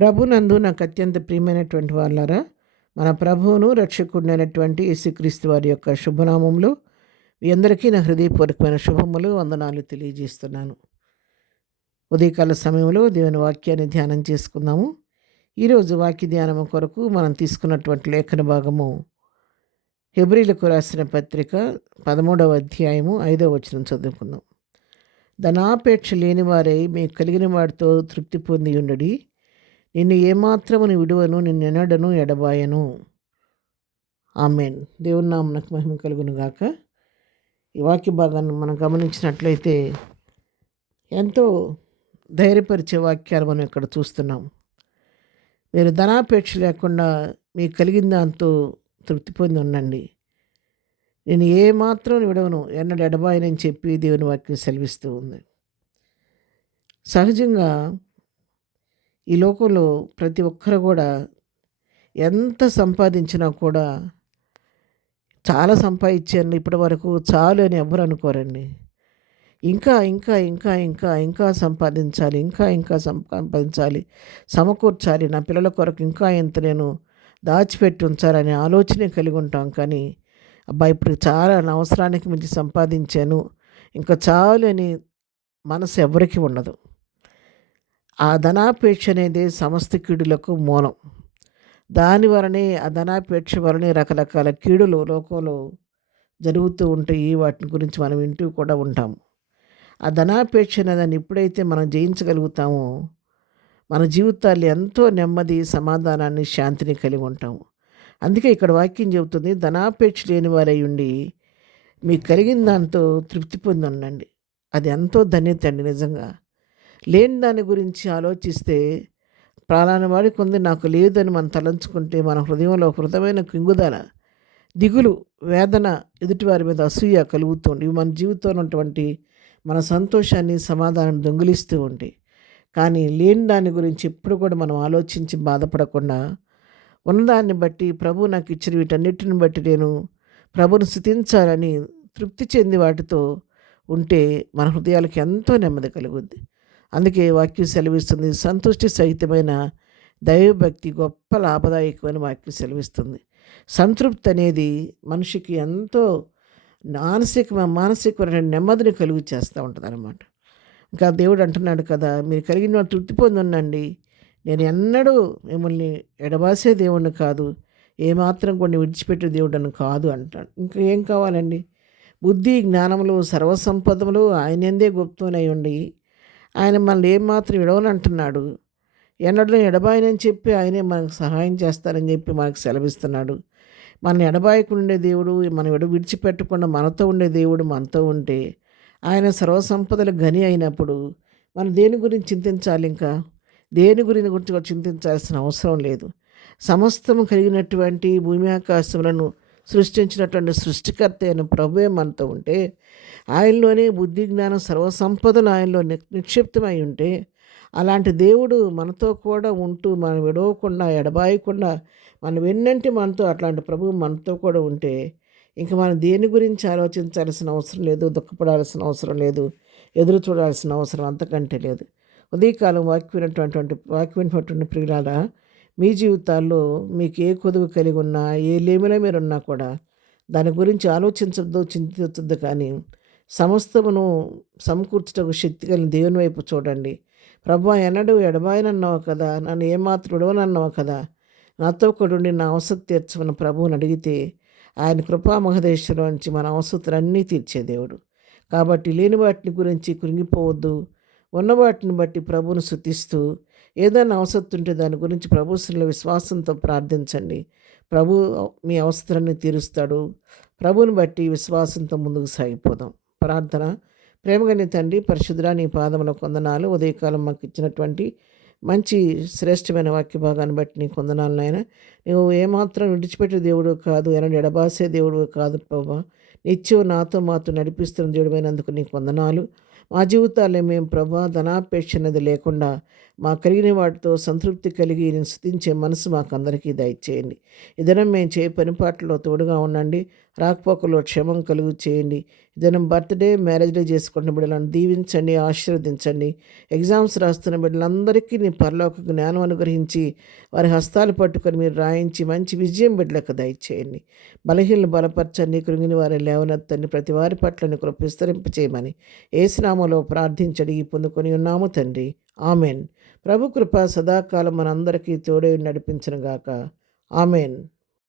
ప్రభునందు నాకు అత్యంత ప్రియమైనటువంటి వాళ్ళారా, మన ప్రభువును రక్షకుడినైనటువంటి యేసుక్రీస్తు వారి యొక్క శుభనామంలో మీ అందరికీ నా హృదయపూర్వకమైన శుభములు, వందనాలు తెలియజేస్తున్నాను. ఉదయకాల సమయంలో దేవుని వాక్యాన్ని ధ్యానం చేసుకుందాము. ఈరోజు వాక్య ధ్యానము కొరకు మనం తీసుకున్నటువంటి లేఖన భాగము హెబ్రీలకు రాసిన పత్రిక 13వ అధ్యాయము 5వ వచనం చదువుకుందాం. ధనాపేక్ష లేని వారై మీకు కలిగిన వాటితో తృప్తి పొంది ఉండడి, నిన్ను ఏమాత్రమును విడువను, నిన్నెన్నడను ఎడబాయను. ఆమేన్. దేవుని నామమునకు మహిమ కలుగును గాక. ఈ వాక్య భాగాన్ని మనం గమనించినట్లయితే ఎంతో ధైర్యపరిచే వాక్యాలు మనం ఇక్కడ చూస్తున్నాం. మీరు ధనాపేక్ష లేకుండా మీకు కలిగిన దాంతో తృప్తి పొంది ఉండండి, నేను ఏమాత్రం విడవను, ఎన్నడూ ఎడబాయనని చెప్పి దేవుని వాక్యం సెలవిస్తూ ఉంది. సహజంగా ఈ లోకంలో ప్రతి ఒక్కరు కూడా ఎంత సంపాదించినా కూడా చాలా సంపాదించాను ఇప్పటి వరకు చాలు అని ఎవ్వరు అనుకోరండి. ఇంకా ఇంకా ఇంకా ఇంకా ఇంకా సంపాదించాలి, ఇంకా ఇంకా సంపాదించాలి, సమకూర్చాలి, నా పిల్లల కొరకు ఇంకా ఎంత నేను దాచిపెట్టి ఉంచాలనే ఆలోచనే కలిగి ఉంటాం. కానీ అబ్బా ఇప్పుడు చాలా నా అవసరానికి మించి సంపాదించాను, ఇంకా చాలు అని మనసు ఎవరికి ఉండదు. ఆ ధనాపేక్ష అనేది సమస్త కీడులకు మూలం. దాని వలనే ఆ ధనాపేక్ష వలనే రకరకాల కీడులు లోకంలో జరుగుతూ ఉంటాయి. వాటిని గురించి మనం వింటూ కూడా ఉంటాము. ఆ ధనాపేక్ష అనేదాన్ని ఎప్పుడైతే మనం జయించగలుగుతామో మన జీవితాల్లో ఎంతో నెమ్మది, సమాధానాన్ని, శాంతిని కలిగి ఉంటాము. అందుకే ఇక్కడ వాక్యం చెబుతుంది, ధనాపేక్ష లేని వారై ఉండి మీకు కలిగిన దాంతో తృప్తి పొంది ఉండండి. అది ఎంతో ధన్యత అండి నిజంగా. లేని దాని గురించి ఆలోచిస్తే ప్రాణాన్ని వాడికి ఉంది, నాకు లేదని మనం తలంచుకుంటే మన హృదయంలో హృదయమైన కుంగుదల, దిగులు, వేదన, ఎదుటివారి మీద అసూయ కలుగుతుంది. ఇవి మన జీవితంలో ఉన్నటువంటి మన సంతోషాన్ని, సమాధానాన్ని దొంగిలిస్తూ ఉంటాయి. కానీ లేని దాని గురించి ఎప్పుడు కూడా మనం ఆలోచించి బాధపడకుండా ఉన్నదాన్ని బట్టి, ప్రభు నాకు ఇచ్చిన వీటన్నిటిని బట్టి నేను ప్రభుని స్తుతించాలని తృప్తి చెంది వాటితో ఉంటే మన హృదయాలకు ఎంతో నెమ్మది కలుగుద్ది. అందుకే వాక్యం సెలవిస్తుంది, సంతుష్టి సహితమైన దైవభక్తి గొప్ప లాభదాయకమైన వాక్యం సెలవిస్తుంది. సంతృప్తి అనేది మనిషికి ఎంతో మానసికమైన నెమ్మదిని కలుగు చేస్తూ ఉంటుంది అన్నమాట. ఇంకా దేవుడు అంటున్నాడు కదా, మీరు కలిగిన తృప్తి పొంది ఉండండి, నేను ఎన్నడూ మిమ్మల్ని ఎడబాసే దేవుడిని కాదు, ఏమాత్రం కొన్ని విడిచిపెట్టే దేవుడని కాదు అంటాడు. ఇంకా ఏం కావాలండి? బుద్ధి, జ్ఞానములు, సర్వసంపదములు ఆయనందే గుప్తమై ఉండి ఆయన మనల్ని ఏమాత్రం విడవనంటున్నాడు. ఎన్నడూ ఎడబాయనని చెప్పి ఆయనే మనకు సహాయం చేస్తారని చెప్పి మనకు సెలవిస్తున్నాడు. మనల్ని ఎడబాయకుండా ఉండే దేవుడు, మనం విడిచిపెట్టకుండా మనతో ఉండే దేవుడు మనతో ఉంటే, ఆయన సర్వసంపదల గని అయినప్పుడు మనం దేని గురించి చింతించాలి? ఇంకా దేని గురించి కూడా చింతించాల్సిన అవసరం లేదు. సమస్తము కలిగినటువంటి భూమి ఆకాశములను సృష్టించినటువంటి సృష్టికర్త అయిన ప్రభువే మనతో ఉంటే, ఆయనలోనే బుద్ధి, జ్ఞానం, సర్వసంపదలు ఆయనలో నిక్షిప్తమై ఉంటే, అలాంటి దేవుడు మనతో కూడా ఉంటూ మనం విడవకుండా, ఎడబాయకుండా, మనం వెన్నంటి మనతో అట్లాంటి ప్రభువు మనతో కూడా ఉంటే, ఇంక మనం దేని గురించి ఆలోచించాల్సిన అవసరం లేదు, దుఃఖపడాల్సిన అవసరం లేదు, ఎదురు చూడాల్సిన అవసరం అంతకంటే లేదు. ఉదయకాలం వాక్యం ప్రియులారా, మీ జీవితాల్లో మీకు ఏ కొదువు కలిగి ఉన్నా, ఏ లేమిలో మీరున్నా కూడా దాని గురించి ఆలోచించద్దు, చింతించద్దు. కానీ సమస్తమును సమకూర్చుటకు శక్తి కలిగిన దేవుని వైపు చూడండి. ప్రభువా, ఎన్నడూ ఎడబాయనన్నావు కదా, నన్ను ఏమాత్రం విడవనన్నావు కదా, నాతో కూడా ఉండి నా అవసరం తీర్చమని ప్రభువుని అడిగితే ఆయన కృపా మహదేశ్వరం నుంచి మన అవసరాలన్నీ తీర్చే దేవుడు. కాబట్టి లేని వాటిని గురించి కృంగిపోవద్దు. ఉన్న వాటిని బట్టి ప్రభువును స్తుతిస్తూ ఏదైనా అవసరం ఉంటే దాని గురించి ప్రభువులో విశ్వాసంతో ప్రార్థించండి. ప్రభు మీ అవసరాన్ని తీరుస్తాడు. ప్రభువుని బట్టి విశ్వాసంతో ముందుకు సాగిపోదాం. ప్రార్థన. ప్రేమగని తండ్రి, పరిశుద్ధుడా, నీ పాదములకు వందనాలు. ఉదయకాలం మాకు ఇచ్చినటువంటి మంచి శ్రేష్టమైన వాక్య భాగాన్ని బట్టి నీ వందనాలు నాయన. నువ్వు ఏమాత్రం విడిచిపెట్టే దేవుడు కాదు, ఎనడు ఎడబాసే దేవుడు కాదు ప్రభా. నిత్యం నాతో మాతో నడిపిస్తున్న దేవుడమైనందుకు నీకు వందనాలు. మా జీవితాల్లో మేము ప్రభా ధనాపేక్ష అనేది లేకుండా మా కలిగిన వాటితో సంతృప్తి కలిగి నేను స్తుతించే మనసు మాకందరికీ దయచేయండి. ఈ దినం మేము చేయ పని పాటల్లో తోడుగా ఉండండి. రాకపోకలో క్షేమం కలుగు చేయండి. ఈ దినం బర్త్‌డే, మ్యారేజ్ డే చేసుకుంటున్న బిడ్డలను దీవించండి, ఆశీర్వదించండి. ఎగ్జామ్స్ రాస్తున్న బిడ్డలందరికీ నీ పరలోక జ్ఞానం అనుగ్రహించి వారి హస్తాలు పట్టుకొని మీరు రాయించి మంచి విజయం బిడ్డలకు దయచేయండి. బలహీనలను బలపరచండి, కృంగిన వారిని లేవనెత్తండి. ప్రతి వారి పట్ల నీ కృప విస్తరింపచేయమని యేసు నామములో ప్రార్థించి అడిగి పొందుకొని ఉన్నాము తండ్రి. ఆమేన్. ప్రభు కృప సదాకాలం మనందరికీ తోడై నడిపించును గాక. ఆమేన్.